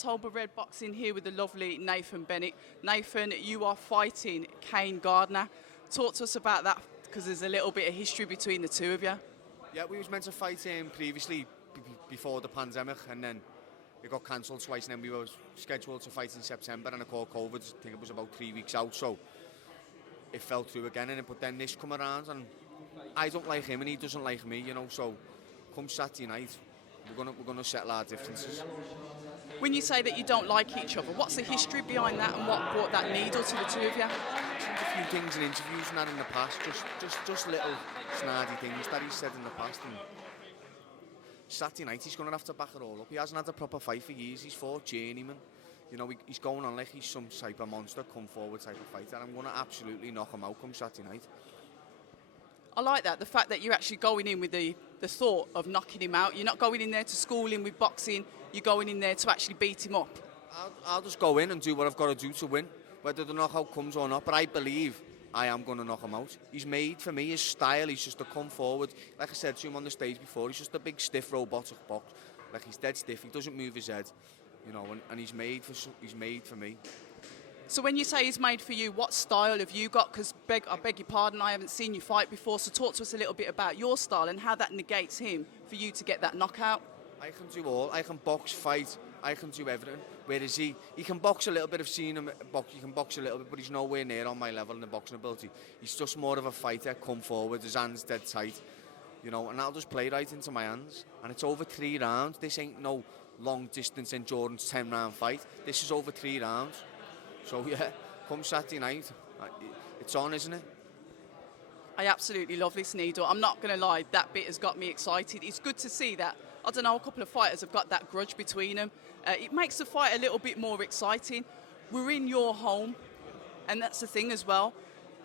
October Red Boxing here with the lovely Nathan Bennett. Nathan, you are fighting Kane Gardner. Talk to us about that, because there's a little bit of history between the two of you. Yeah, we was meant to fight previously before the pandemic, and then it got cancelled twice, and then we were scheduled to fight in September, and I caught COVID. I think it was about 3 weeks out, so it fell through again. But then this come around, and I don't like him, and he doesn't like me, you know. So come Saturday night, we're gonna settle our differences. When you say that you don't like each other, what's the history behind that, and what brought that needle to the two of you? A few things in interviews and that in the past, just little snardy things that he said in the past. And Saturday night, he's going to have to back it all up. He hasn't had a proper fight for years. He's fought journeyman. You know, he's going on like he's some type of monster, come forward type of fighter. I'm going to absolutely knock him out come Saturday night. I like that, the fact that you're actually going in with the thought of knocking him out. You're not going in there to school him with boxing. You're going in there to actually beat him up. I'll just go in and do what I've got to do to win, whether the knockout comes or not. But I believe I am going to knock him out. He's made for me, his style, he's just to come forward. Like I said to him on the stage before, he's just a big, stiff, robotic box. Like, he's dead stiff, he doesn't move his head, you know, and he's made for me. So when you say he's made for you, what style have you got? Because I beg your pardon, I haven't seen you fight before, so talk to us a little bit about your style and how that negates him for you to get that knockout. I can do all. I can box, fight, I can do everything. Whereas he can box a little bit. I've seen him box, he can box a little bit, but he's nowhere near on my level in the boxing ability. He's just more of a fighter, come forward, his hands dead tight, you know, and I'll just play right into my hands. And it's over 3 rounds. This ain't no long distance endurance 10-round fight. This is over 3 rounds. So yeah, come Saturday night, it's on, isn't it? I absolutely love this needle. I'm not going to lie, that bit has got me excited. It's good to see that, I don't know, a couple of fighters have got that grudge between them. It makes the fight a little bit more exciting. We're in your home, and that's the thing as well.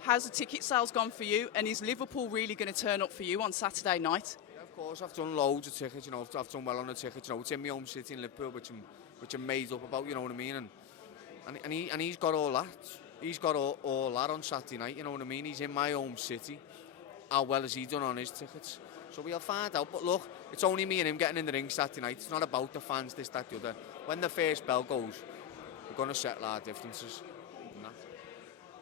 How's the ticket sales gone for you, and is Liverpool really going to turn up for you on Saturday night? Yeah, of course, I've done loads of tickets, you know, I've done well on the tickets, you know, it's in my home city in Liverpool, which I'm made up about, you know what I mean, and he's got all that. He's got all that on Saturday night, you know what I mean? He's in my home city. How well has he done on his tickets? So we'll find out. But look, it's only me and him getting in the ring Saturday night. It's not about the fans, this, that, the other. When the first bell goes, we're going to settle our differences.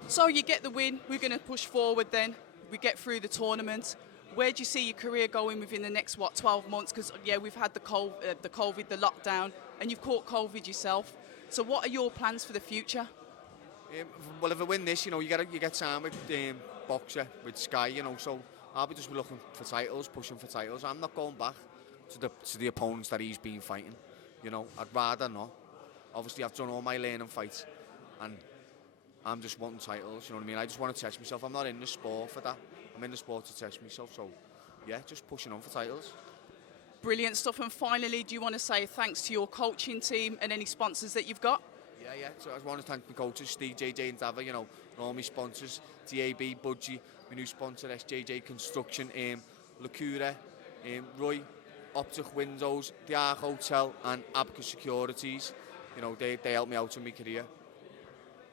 So you get the win. We're going to push forward then. We get through the tournament. Where do you see your career going within the next, 12 months? Because, yeah, we've had the COVID, the lockdown, and you've caught COVID yourself. So what are your plans for the future? Well, if I win this, you know, you get time with Boxer, with Sky, you know, so I'll be just looking for titles, pushing for titles. I'm not going back to the opponents that he's been fighting, you know. I'd rather not. Obviously, I've done all my learning fights, and I'm just wanting titles, you know what I mean? I just want to test myself. I'm not in the sport for that. I'm in the sport to test myself, so, yeah, just pushing on for titles. Brilliant stuff. And finally, do you want to say thanks to your coaching team and any sponsors that you've got? Yeah. So I want to thank my coaches, Steve, JJ and Dava, you know, and all my sponsors, TAB, Budgie, my new sponsor, SJJ Construction, Lacura, Roy, Optic Windows, the Ark Hotel and Abacus Securities. You know, they helped me out in my career.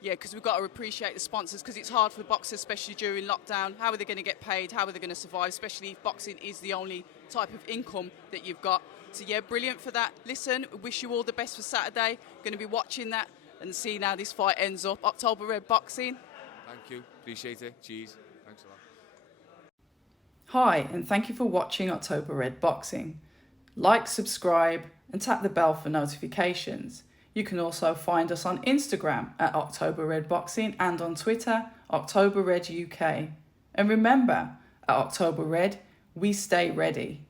Yeah, because we've got to appreciate the sponsors, because it's hard for boxers, especially during lockdown. How are they going to get paid? How are they going to survive, especially if boxing is the only type of income that you've got? So, yeah, brilliant for that. Listen, wish you all the best for Saturday. Going to be watching that and seeing how this fight ends up. October Red Boxing. Thank you. Appreciate it. Cheers. Thanks a lot. Hi, and thank you for watching October Red Boxing. Like, subscribe, and tap the bell for notifications. You can also find us on Instagram at October Red Boxing and on Twitter, October Red UK. And remember, at October Red, we stay ready.